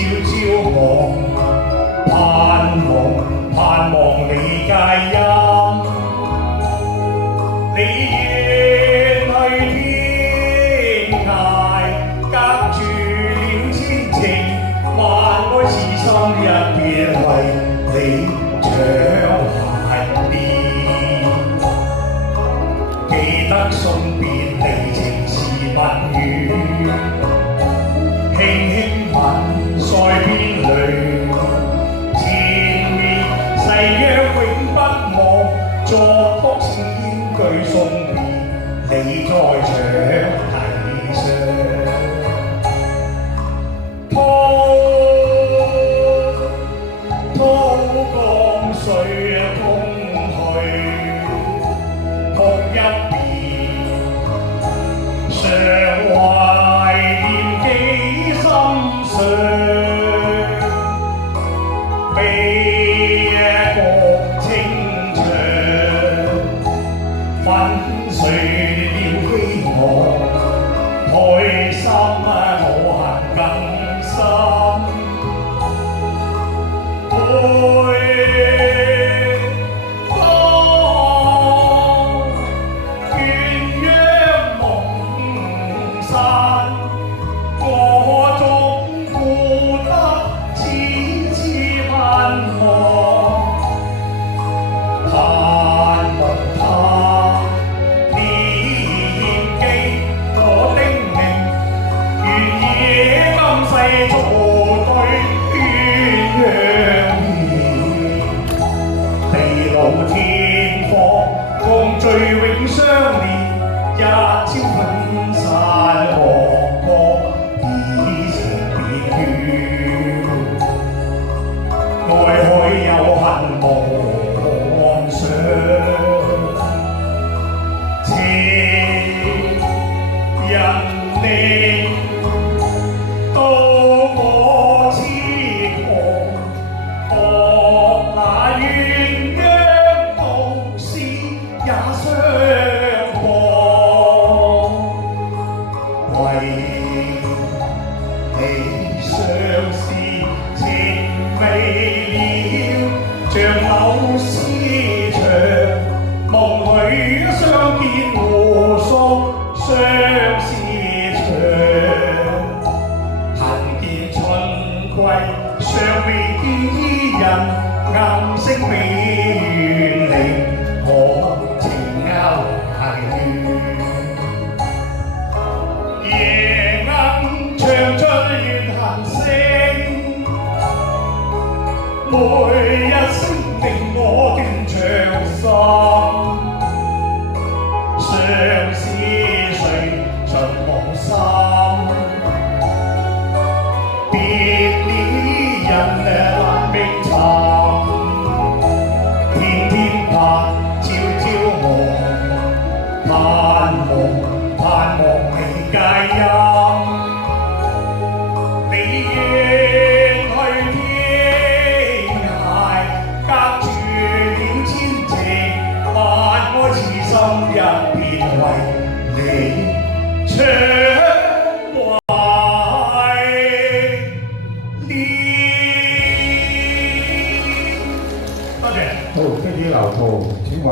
朝望，盼望你佳音。你遠去天涯，隔住了千程，萬愛痴心一別為你長懷念。記得送別離情時蜜語，輕輕吻腮邊淚，前面誓約永不忘，作曲千句送別，你在長堤上。滔江水東去，曲一別，常懷念幾心碎。悲歌清唱，粉碎了希望，開心我恨更深。鸳鸯夢散，我總顧得痴痴盼望他念記我的名，願野今世做對鸳鸯地老天荒，共聚永相連，一朝分散黃光，已成別圈。愛海有恨無岸上，情人離到我痴狂，學那鴛鴦道士也相望，為你相思情未了，像柳絲長，夢裏相見互訴相思長。恨見春歸，尚未見伊人，暗聲未願令我情勾繫。夜鶯唱出怨恨聲，每一聲令我斷腸心。相思誰盡無心，別離人難覓尋。天天盼，朝朝望，盼望你佳音。你遠去天涯，隔住了千程，萬愛痴心一別為你長懷念。多謝。好，跟住劉濤，請話。